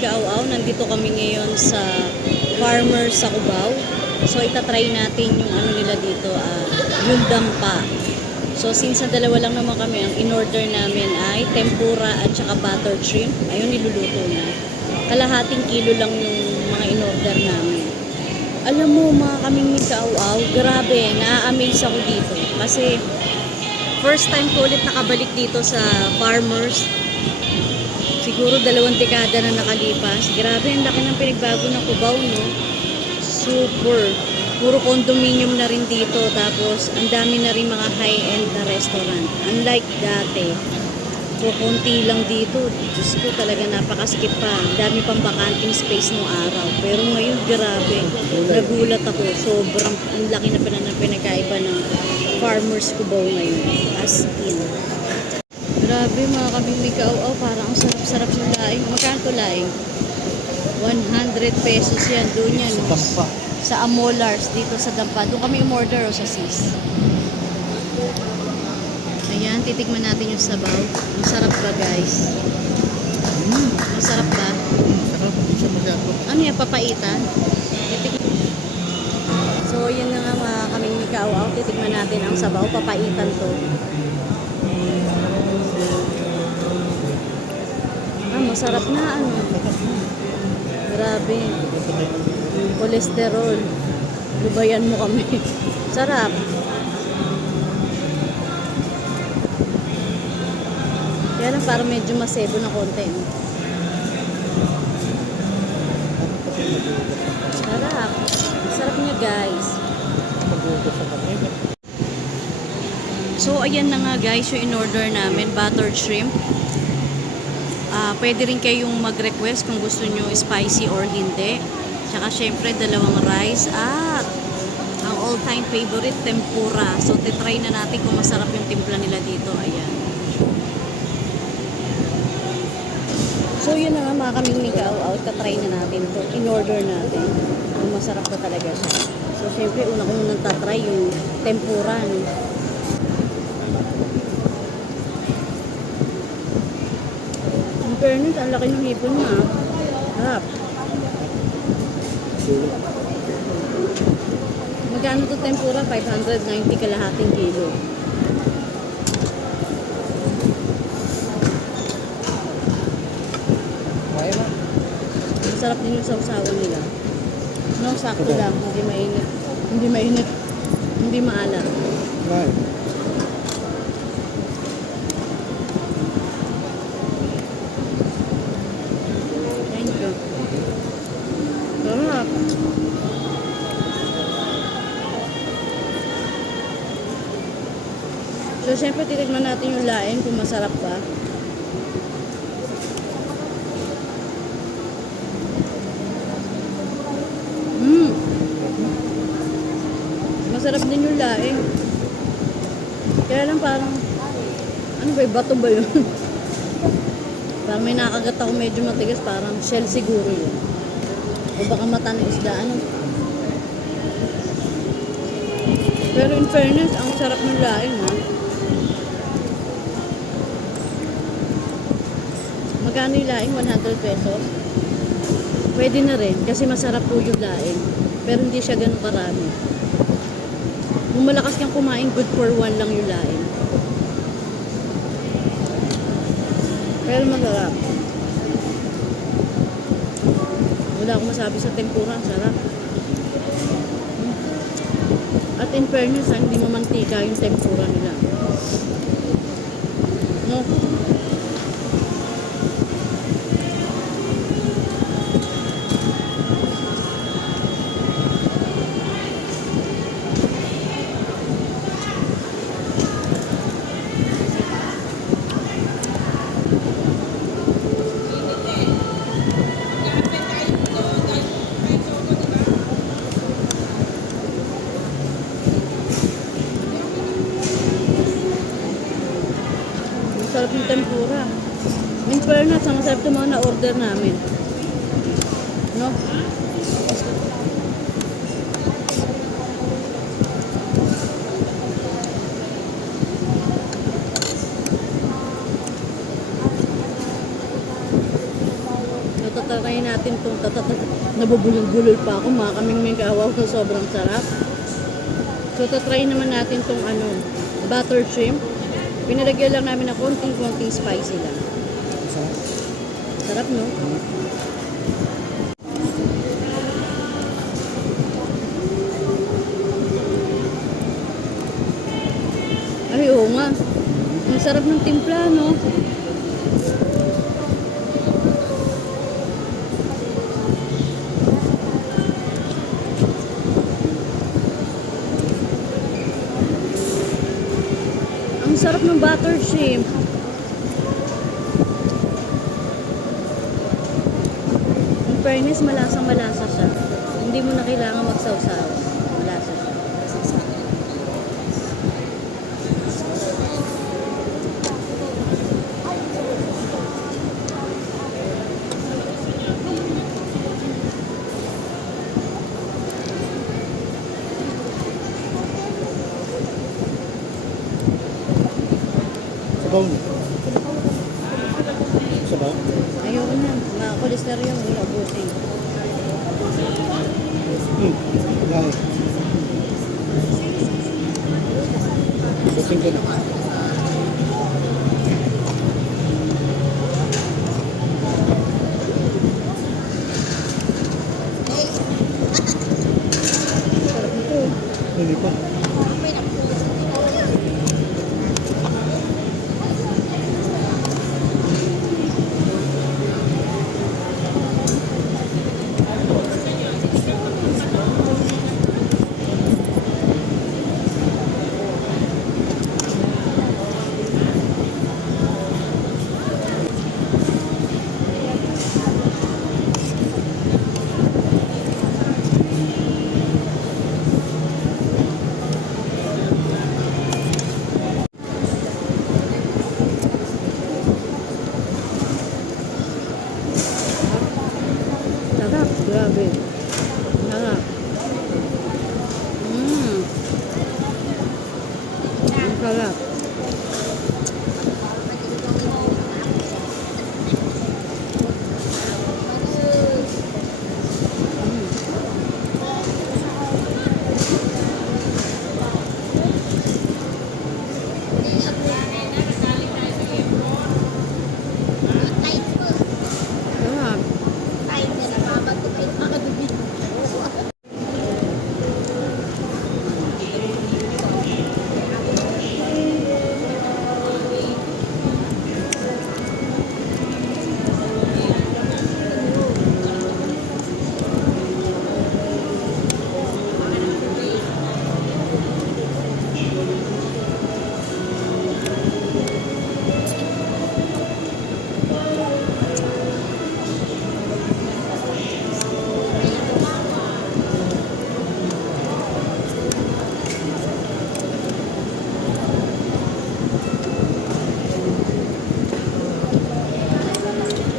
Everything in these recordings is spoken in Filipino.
Mikaaw-aw, nandito kami ngayon sa Farmers sa Cubao. So itatry natin yung ano nila dito, yung dampa. So since na dalawa lang naman kami, ang in-order namin ay tempura at saka butter shrimp. Ayun, niluluto na. Kalahating kilo lang yung mga in-order namin. Alam mo mga kaming Mikaaw-aw, grabe, na-amaze ako dito. Kasi first time ko ulit nakabalik dito sa Farmers. Siguro 2 dekada na nakalipas. Grabe, ang laki ng pinagbago ng Cubao, no? Super. Puro condominium na rin dito. Tapos, ang dami na rin mga high-end na restaurant. Unlike dati, konti lang dito. Diyos ko, talaga napakasikip pa. Ang dami pang bakanting space nung araw. Pero ngayon, grabe. Nagulat ako. Sobrang ang laki na pinagkaiba ng Farmers Cubao ngayon. As in. Grabe mga kaming Mikaaw-aw, parang ang sarap-sarap ng laing. Magkano to laing? 100 pesos yan. Doon yan. Dampa. Sa Amolars, dito sa Dampa. Doon kami umorder o sa Sis. Ayan, titikman natin yung sabaw. Ang sarap ba guys? Masarap ba? Sarap, hindi siya masyado. Ano yan, papaitan? So, yun na nga mga kaming Mikaaw-aw. Titikman natin ang sabaw. Papaitan to. Masarap na ano. Grabe. Kolesterol. Lubayan mo kami. Sarap. Kaya lang parang medyo masebo na konti. No? Sarap. Sarap niya guys. So ayan na nga guys yung in-order namin. Buttered shrimp. Pwede rin kayong mag-request kung gusto nyo spicy or hindi. Tsaka syempre dalawang rice at ang all-time favorite tempura. So titry na natin kung masarap yung timpla nila dito. Ayan. So yun na nga mga kaming Mikaaw-aw. Tatry na natin ito. In-order natin. Kung masarap na talaga siya. So syempre una ko nang tatry yung tempura. No? Fairness, ang laki ng hipon niya. Harap. Magkano to tempura? 590 kalahating kilo. Masarap din yung sausawan nila. No, sakto lang. Hindi mainit. Hindi mainit. Hindi maalat. Right. Sarap. So, syempre, titignan natin yung laing kung masarap ba. Masarap din yung laing. Kaya lang parang, ano ba, bato ba yun? Parang may nakagat ako medyo matigas, parang shell siguro yun. O baka mata ng isda, ano? Pero in fairness, ang sarap ng laing, ha? Magkano yung laing? 100 pesos? Pwede na rin, kasi masarap po yung laing. Pero hindi siya ganun karami. Kung malakas kang kumain, good for one lang yung laing. Pero masarap. Wala akong masabi sa tempura, sarap. At in fairness, hindi mamantika yung tempura nila. No? Sarap yung tempura. In fairness, ang masarap itong mga na-order namin. No? tatry natin itong nabubulol-bulol pa ako. Mga kaming may kawaw na sobrang sarap. So, tatry naman natin itong butter shrimp. Pinalagyan lang namin ng konting-konting spicy lang. Sarap. Sarap, no? Ay, oo nga. Ang sarap ng timpla, no? Ang sarap ng butter shrimp. In fairness, malasang-malasa siya. Hindi mo na kailangan magsawsaw. Malasa siya. Sabaw niya. Sabaw. Ayoko na. Makakolesterol yung ubusin. Langit. Busing ko na. Sarap nito. Hindi pa. Sarap. Grabe. Sarap. Ang sarap. Sarap.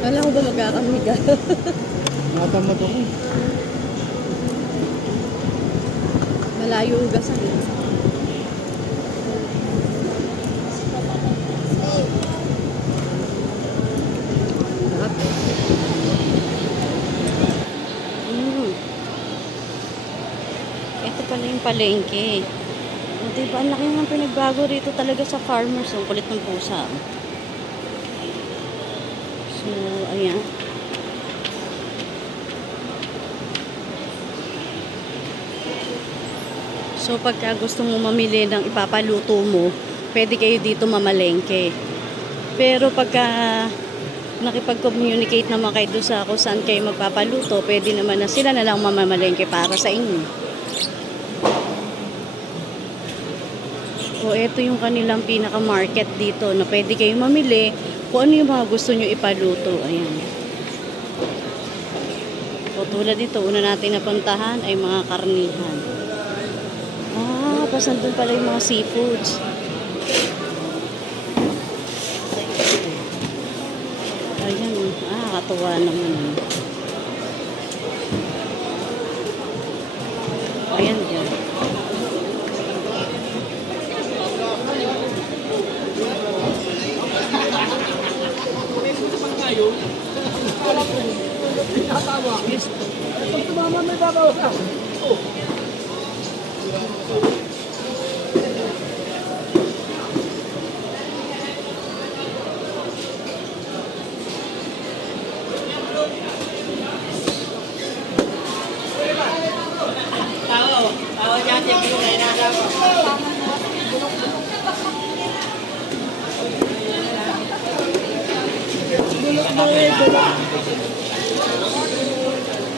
Kala ko ba magkakamiga? Natamad ako. Malayo ugasan eh. Sarap. Ito pala yung palengke. O, diba, ang laki ng pinagbago rito talaga sa farmers. Ang kulit ng pusa. So, ayan. So, pagka gusto mo mamili ng ipapaluto mo, pwede kayo dito mamalengke. Pero pagka nakipag-communicate naman kayo doon sa kung saan kayo magpapaluto, pwede naman na sila na lang mamamalengke para sa inyo. O, ito yung kanilang pinaka-market dito na pwede kayo mamili kung ano yung mga gusto nyo ipaluto. Ayan. O, tulad dito, una natin napuntahan ay mga karnihan. Tapos nandun pala yung mga seafoods. Ayan, katuwa naman. Ayan dyan. Yes po. Pag tumama, may babawas ka. Bulok daw eh, bulok.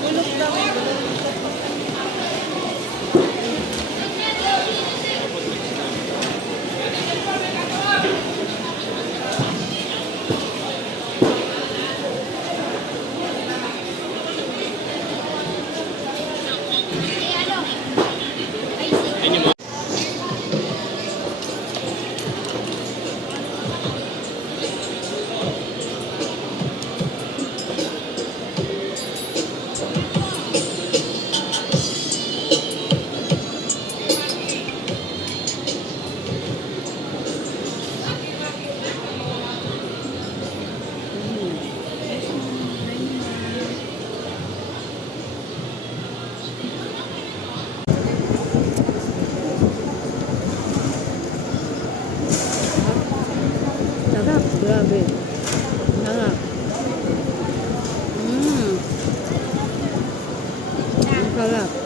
Bulok daw eh. Sarap, grabe. Sarap. Ang sarap.